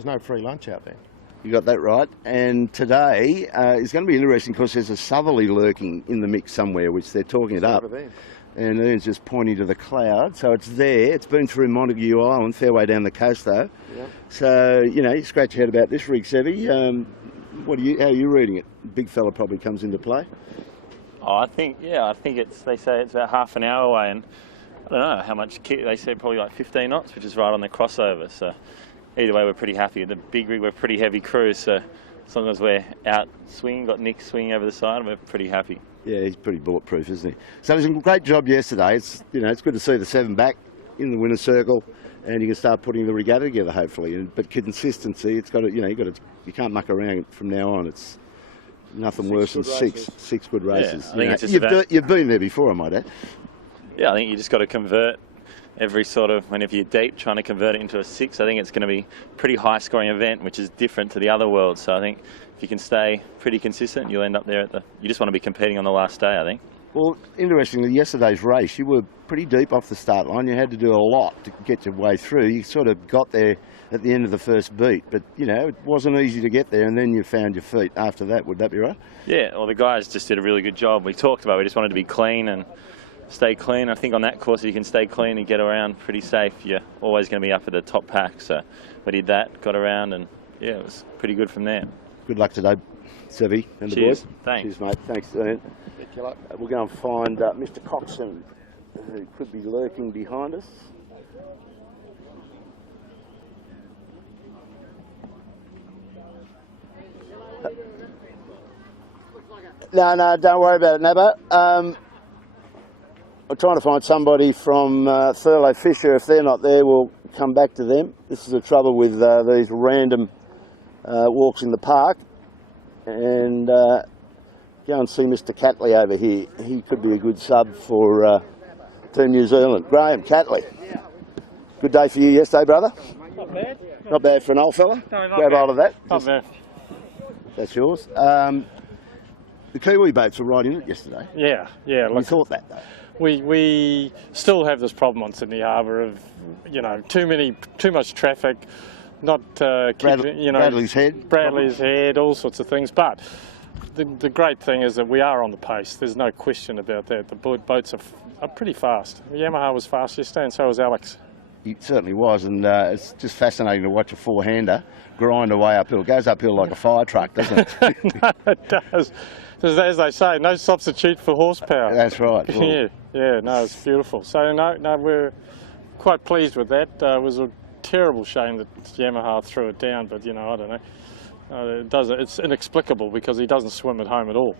There's no free lunch out there. You got that right. And today is going to be interesting because there's a southerly lurking in the mix somewhere, which they're talking it up. And Ian's just pointing to the cloud. So it's there. It's been through Montague Island, fair way down the coast though. Yep. So, you know, you scratch your head about this rig, Seve. How are you reading it? Big fella probably comes into play. Oh, I think they say it's about half an hour away, and I don't know how much kit. They said probably like 15 knots, which is right on the crossover. So either way, we're pretty happy. The big rig, we're pretty heavy crew, so as long as we're out swinging, got Nick swinging over the side, we're pretty happy. Yeah, he's pretty bulletproof, isn't he? So it was a great job yesterday. It's it's good to see the 7 back in the winner's circle, and you can start putting the regatta together hopefully. But consistency, it's got to, you can't muck around from now on. It's nothing worse than six good races. Yeah, I think you've been there before, I might add. Yeah, I think you just got to convert every sort of, whenever you're deep, trying to convert it into a 6. I think it's going to be a pretty high-scoring event, which is different to the other worlds. So I think if you can stay pretty consistent, you'll end up there you just want to be competing on the last day, I think. Well, interestingly, yesterday's race, you were pretty deep off the start line. You had to do a lot to get your way through. You sort of got there at the end of the first beat, but, it wasn't easy to get there, and then you found your feet after that. Would that be right? Yeah, well, the guys just did a really good job. We talked about we just wanted to be clean and stay clean. I think on that course, if you can stay clean and get around pretty safe, you're always going to be up at the top pack. So we did that, got around, and, yeah, it was pretty good from there. Good luck today, Seve and the Cheers. boys. Thanks. Cheers, mate. Thanks, Ian. We'll go and find Mr. Coxon, who could be lurking behind us. No, don't worry about it, Nabbo. We're trying to find somebody from Thurlow Fisher. If they're not there, we'll come back to them. This is the trouble with these random walks in the park. And go and see Mr. Catley over here. He could be a good sub for Team New Zealand. Graham Catley. Good day for you yesterday, brother. Not bad. Not bad for an old fella. No, grab hold of that. Not bad. That's yours. The Kiwi boats were right in it yesterday. Yeah. We thought that though. We still have this problem on Sydney Harbour of too much traffic, not Bradley's Head, all sorts of things. But the great thing is that we are on the pace. There's no question about that. The boats are pretty fast. The Yamaha was fast yesterday, and so was Alex. It certainly was, and it's just fascinating to watch a four-hander grind away uphill. It goes uphill like a fire truck, doesn't it? No, it does. As they say, no substitute for horsepower. That's right. Well, no, it's beautiful. So no, we're quite pleased with that. It was a terrible shame that Yamaha threw it down, but I don't know. It's inexplicable because he doesn't swim at home at all.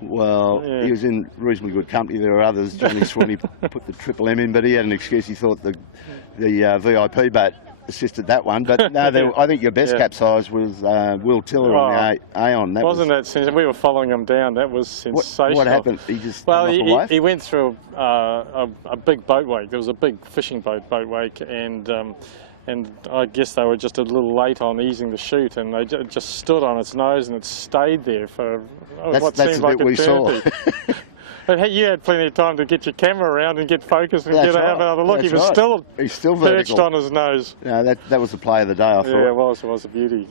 Well, he was in reasonably good company. There were others. Johnny Swanee put the Triple M in, but he had an excuse. He thought the VIP boat assisted that one. But no, I think your best capsize was Will Tiller on the Aon. Wasn't that sensational? We were following him down. That was sensational. What happened? He just he went through a big boat wake. There was a big fishing boat wake, and I guess they were just a little late on easing the chute, and they just stood on its nose, and it stayed there for what seemed like an eternity. But you had plenty of time to get your camera around and get focused and have another look. He's still perched on his nose. No, that was the play of the day, I thought. Yeah, it was a beauty.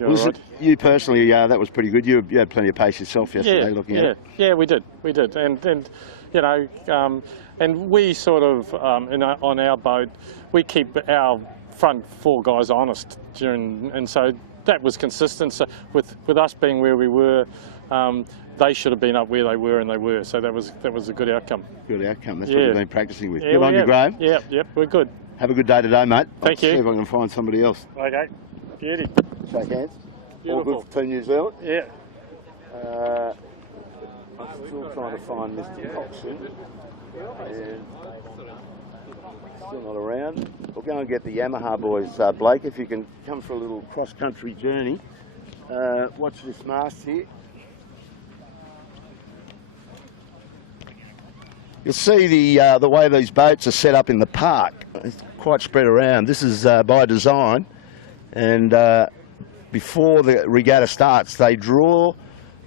You personally, that was pretty good. You had plenty of pace yourself yesterday looking at it. Yeah, we did. And and we sort of, on our boat, we keep our front 4 guys honest and so that was consistent. So with us being where we were, they should have been up where they were, and they were. So that was a good outcome. Good outcome. That's what you've been practicing with. Yeah, good on you, Graham. Yep, we're good. Have a good day today, mate. Thank you. See if I can find somebody else. Okay, beauty. Shake hands. Beautiful. All good for Team New Zealand. Yeah. I'm still trying to find Mr. Coxon. And still not around. We'll go and get the Yamaha boys, Blake, if you can come for a little cross-country journey. Watch this mast here. You'll see the way these boats are set up in the park. It's quite spread around. This is by design, and before the regatta starts, they draw.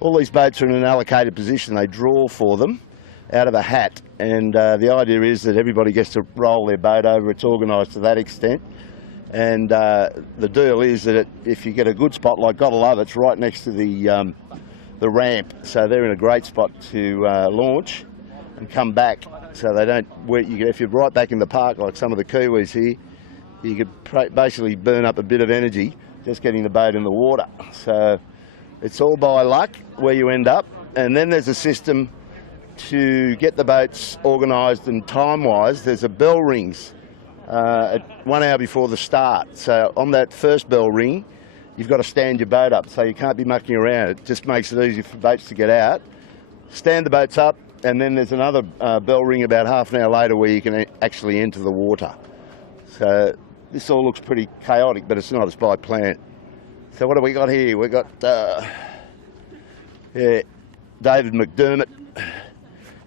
All these boats are in an allocated position. They draw for them out of a hat, and the idea is that everybody gets to roll their boat over. It's organised to that extent. And the deal is that if you get a good spot, like Gotta Love, it's right next to the ramp, so they're in a great spot to launch and come back. So they don't. If you're right back in the park, like some of the Kiwis here, you could basically burn up a bit of energy just getting the boat in the water. So it's all by luck where you end up, and then there's a system to get the boats organised and time-wise. There's a bell rings at 1 hour before the start. So on that first bell ring, you've got to stand your boat up, so you can't be mucking around. It just makes it easy for boats to get out. Stand the boats up, and then there's another bell ring about half an hour later where you can actually enter the water. So this all looks pretty chaotic, but it's not. It's by plan. So what have we got here? We've got David McDiarmid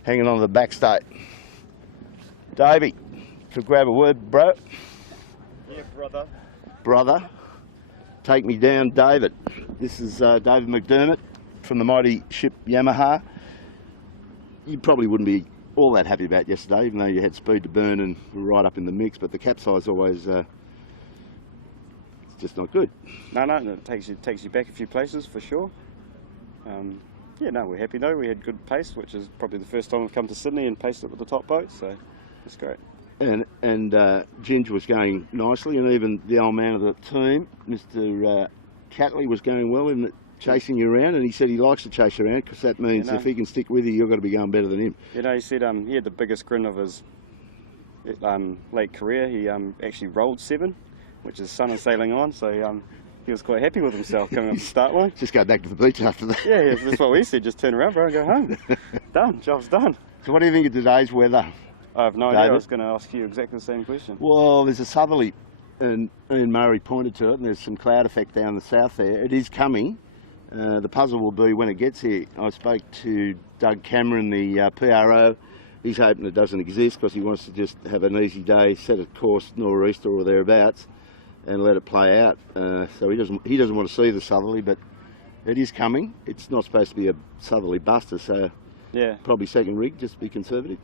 hanging on the backstay. Davey, could grab a word, bro? Yeah, brother. Brother. Take me down, David. This is David McDiarmid from the mighty ship Yamaha. You probably wouldn't be all that happy about yesterday, even though you had speed to burn and were right up in the mix, but the capsize always, it's just not good. No, it takes you back a few places for sure. Yeah, no, we're happy though. We had good pace, which is probably the first time we've come to Sydney and paced it with the top boat, so it's great. And Ginge was going nicely, and even the old man of the team, Mr. Catley, was going well in chasing you around, and he said he likes to chase you around because that means if he can stick with you, you've got to be going better than him. You know, he said he had the biggest grin of his late career. He actually rolled 7, which is sun and sailing on, so he was quite happy with himself coming up the start line. Just go back to the beach after that. Yeah, that's what we said. Just turn around, bro, and go home. Done. Job's done. So what do you think of today's weather? I have no idea. I was going to ask you exactly the same question. Well, there's a southerly, and Iain Murray pointed to it, and there's some cloud effect down the south there. It is coming. The puzzle will be when it gets here. I spoke to Doug Cameron, the PRO. He's hoping it doesn't exist because he wants to just have an easy day, set a course nor'easter or thereabouts, and let it play out. So he doesn't want to see the southerly, but it is coming. It's not supposed to be a southerly buster, so yeah, probably second rig, just to be conservative.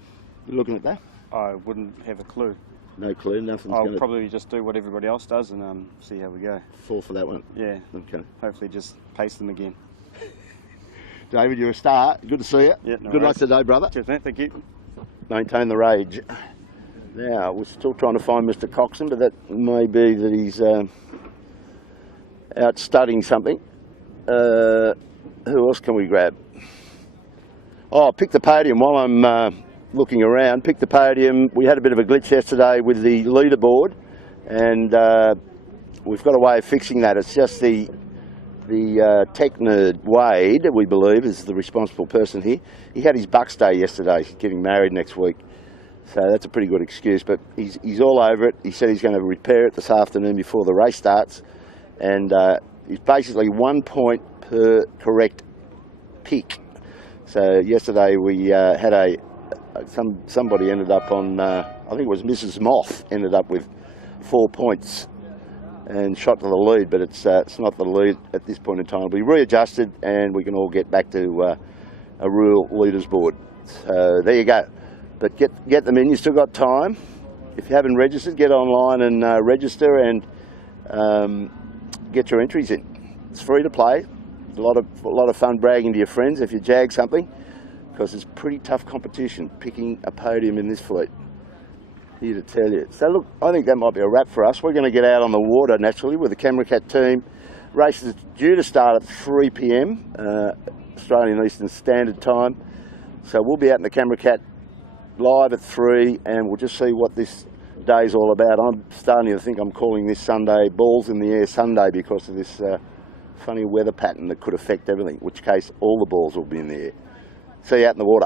You're looking at that? I wouldn't have a clue. No clue, nothing's I'll going to... probably just do what everybody else does and see how we go. Fall for that one? Yeah. Okay. Hopefully just pace them again. David, you're a star. Good to see you. Yeah, no Good luck worries. today, brother. Cheers, mate. Thank you. Maintain the rage. Now, we're still trying to find Mr. Coxon, but that may be that he's out studying something. Who else can we grab? Oh, pick the podium while I'm looking around. Pick the podium. We had a bit of a glitch yesterday with the leaderboard, and we've got a way of fixing that. It's just the tech nerd Wade, we believe, is the responsible person here. He had his Bucks Day yesterday. He's getting married next week, so that's a pretty good excuse. But he's all over it. He said he's going to repair it this afternoon before the race starts, and he's basically 1 point per correct pick. So yesterday we had somebody ended up on, I think it was Mrs. Moth, ended up with 4 points and shot to the lead, but it's not the lead at this point in time. It'll be readjusted and we can all get back to a real leaders board. So there you go. But get them in, you still got time. If you haven't registered, get online and register and get your entries in. It's free to play. It's a lot of fun bragging to your friends if you jag something, because it's pretty tough competition picking a podium in this fleet. Here to tell you. So look, I think that might be a wrap for us. We're going to get out on the water naturally with the Camera Cat team. Race is due to start at 3 p.m. Australian Eastern Standard Time. So we'll be out in the Camera Cat live at 3 and we'll just see what this day's all about. I'm starting to think I'm calling this Sunday Balls in the Air Sunday because of this funny weather pattern that could affect everything, in which case all the balls will be in the air. See you out in the water.